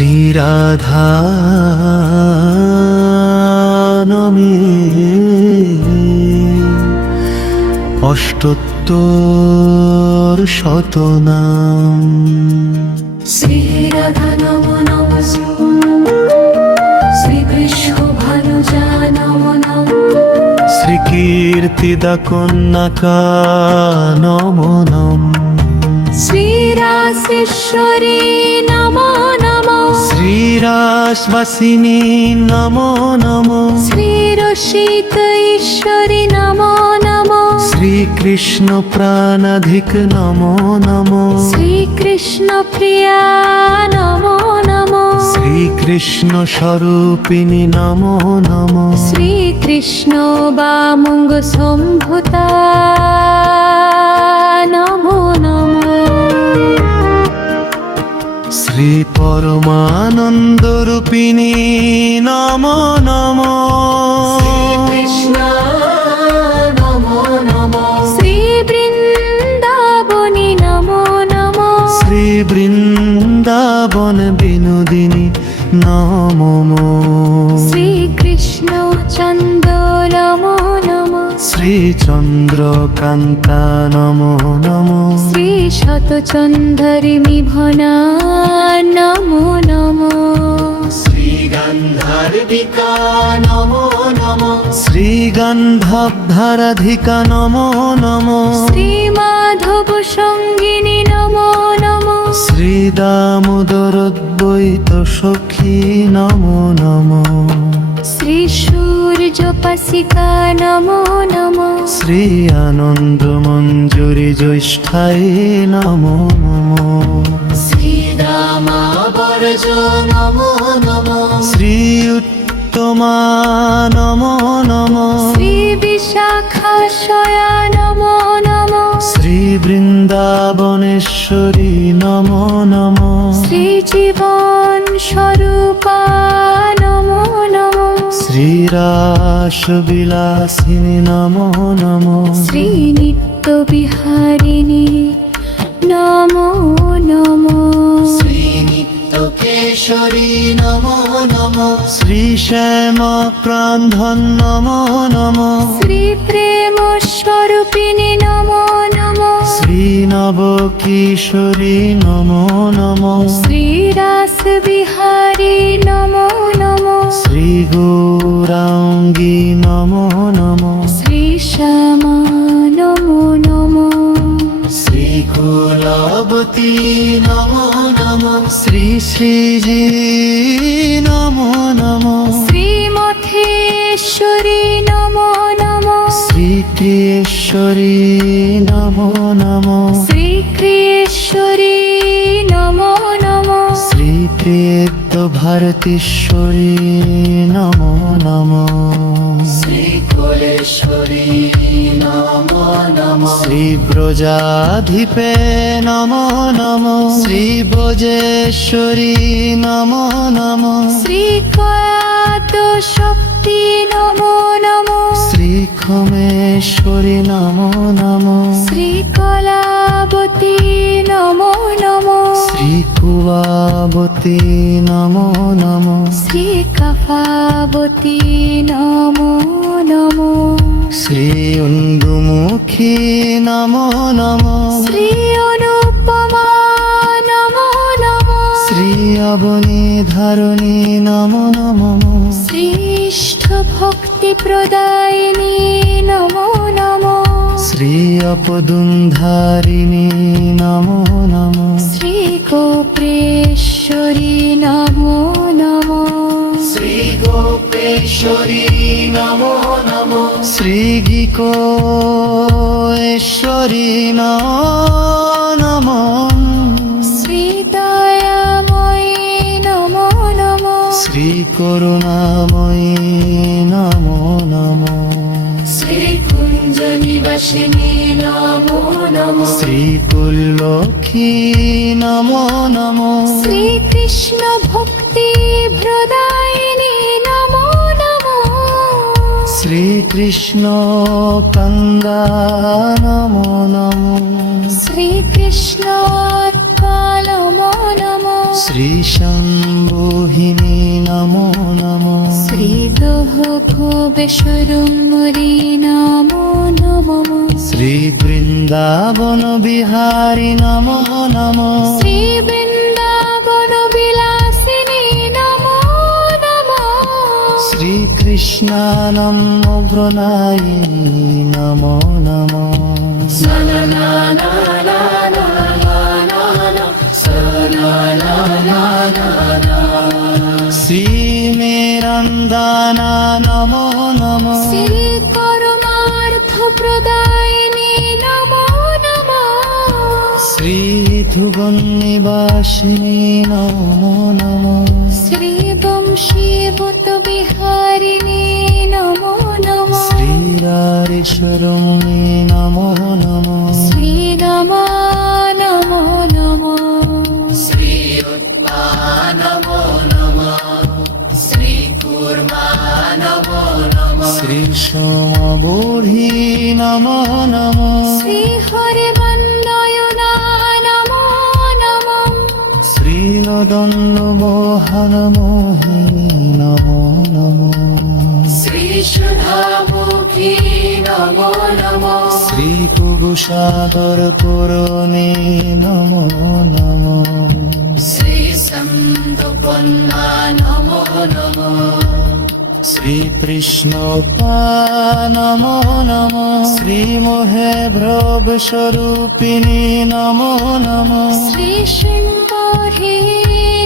শ্রী রাধা নামে অষ্টোত্তর শতনাম। শ্রী রাধা নম নম, শ্রী কৃষ্ণ ভানু যা নম নম, শ্রী কীর্তিদা কন্যাকা নম নম, শ্রী রাসেশ্বরী নম নম, শ্রী রাসবাসিনী নম নম, শ্রী রসিক ঈশ্বরী নম নম, শ্রীকৃষ্ণ প্রাণাধিক নম নম, শ্রীকৃষ্ণ প্রিয়া নম নম, শ্রীকৃষ্ণ স্বরূপিণী নম নম, শ্রীকৃষ্ণ বামঙ্গ সম্ভুতা নম নম, শ্রী পরমানন্দ রূপিণী নম নম, কৃষ্ণ নম নম, শ্রী বৃন্দাবনী নম নম, শ্রী বৃন্দাবন বিনোদিনী নম, শ্রীকৃষ্ণ চন্দ্র নম নম, শ্রী চন্দ্রকান্তা নম নম, শ্রী শতচন্দ্রী মিভনা নম নম, শ্রী গন্ধার্বিকা নম নম, শ্রী গন্ধর্বরাধিকা নম নম, শ্রী মাধব সঙ্গিনী নম নম, শ্রী দামোদরদ্বৈত সখী নম নম, শ্রী সূর্যপাশিকা নম নম, শ্রী আনন্দ মঞ্জুরি জ্যৈষ্ঠায় নম নম, শ্রী রামাবর্জ নম নম, শ্রী উত্তমা নম নম, শ্রী বিশাখাশয়া নম নম, শ্রী বৃন্দাবনেশ্বরী নম নম, শ্রী জীবন স্বরূপা নম নম, শ্রী রাসবিলাসিনী নম নম, শ্রী নিত্য বিহারিণী নম নম, শ্রী নিত্যকেশরী নম নম, শ্রী শ্যাম ক্রান্ধন নম নম, শ্রী প্রেম স্বরূপিণী নম নম, শ্রী নবকিশোরী নম নম, শ্রী রাস বিহারী নম নম, শ্রী গৌরাঙ্গী নম নম, শ্রী শ্যামা নম নম, শ্রী কুলবতী নম নম, শ্রী শ্রীজি নম নম, শ্রীমথেশ্বরী নম নম, শ্রী কৃষ্ণেশ্বরী নম নম, শ্রীকৃষ্ণেশ্বরী নম নম, শ্রী বেদ ভারতীশ্বরী নম নম, শ্রী কুলেশ্বরী নম নম, শ্রী ব্রজাধিপে নম নম, শ্রী ব্রজেশ্বরী নম নম, শ্রী কয়াত শক্তি নম নম, শ্রী ক্ষমেশ্বরী নম নম, শ্রী কলাবতী নম নম, শ্রী কুয়াবতী নম নম, শ্রী কফাবতী নম নম, শ্রী অন্দুমুখী নম নম, শ্রী অনুপমা নম নম, শ্রী অবনী ধারণী নম নম, শ্রীষ্ঠ ভক্তি প্রদায়িনী নম নম, শ্রী অপদুন্ধারিণী নম নম, শ্রী গোপ্রেশ্বরী নম নম, শ্রী গোপেশ্বরী নম নম, শ্রী গীকোশ্বরী নম, শ্রী দয়াময়ী নম নম, শ্রী করুণাময়ী নম নম, শ্রী কুঞ্জ নিবাসিনী নম নম, শ্রী পুল্লক্ষী নম নম, শ্রীকৃষ্ণ ভক্তি প্রদায়িনী নম নম, শ্রীকৃষ্ণ কন্দা নম নম, শ্রীকৃষ্ণ নম নম, শ্রী শম্ভুহিনী নমো নমো শ্রীদোহবেশ্বরী নমো নমো শ্রী বৃন্দাবন বিহারী নমো নমো শ্রী বৃন্দাবন বিলাসিনী নমো নমো শ্রীকৃষ্ণানম প্রণায়িনী নমো নমো শ্রীমেরন্দানা নমো নমো শ্রী করমার্থ প্রদায়িনী নমো নমো শ্রী ধুবন নিবাসিনী নমো নমো শ্রী বংশীবত বিহারিণী নমো নমো শ্রীরারেশ্বরমুনি নমো নমো শ্রীরমা নমো নমো শ্রী সোমবুড়ি নমো নমো শ্রী হরিবন্দয়না নমো নমো শ্রীলদন্ড মোহন মোহি নমো নমো শ্রী সুধামুখী নমো নমো শ্রী কুবুসাগর করণে নমো নমো শ্রী সন্দপন্না নমো নমো শ্রী কৃষ্ণ নমো নমো শ্রী মোহে ভ্রব স্বরূপিণী নমো নমো শ্রী সিংহী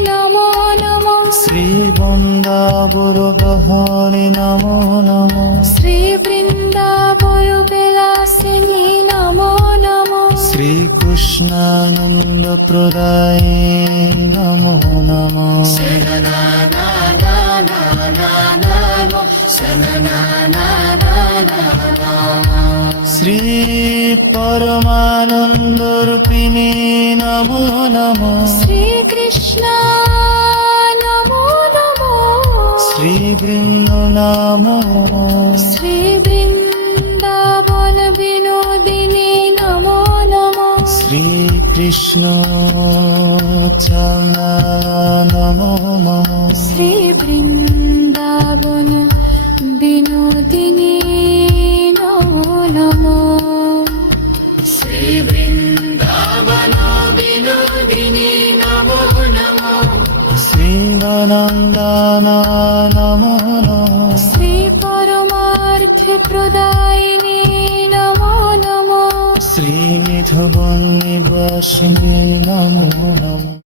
নমো নমো শ্রী বন্দাবুর দহনি নমো নমো শ্রী বৃন্দাবন বিলাসিনী নমো নমো শ্রী কৃষ্ণানন্দ প্রদায় নমো নমো শ্রী পরমানন্দ রূপিণী নমো নমো শ্রী কৃষ্ণ নমো নমো শ্রী বৃন্দ নমো শ্রী বৃন্দাবন বিনোদিনী নমো নমো শ্রী কৃষ্ণ চরণ নমো নমো শ্রী বৃন্দাবন বিনোদিনী নমো নমো শ্রী বৃন্দাবন বিনোদিনী নমো নমো শ্রীনন্দন নমো নমো শ্রী পরমার্থ প্রদায়িনী নমো নমো শ্রী নিধবন নিবাসিনী নমো নমো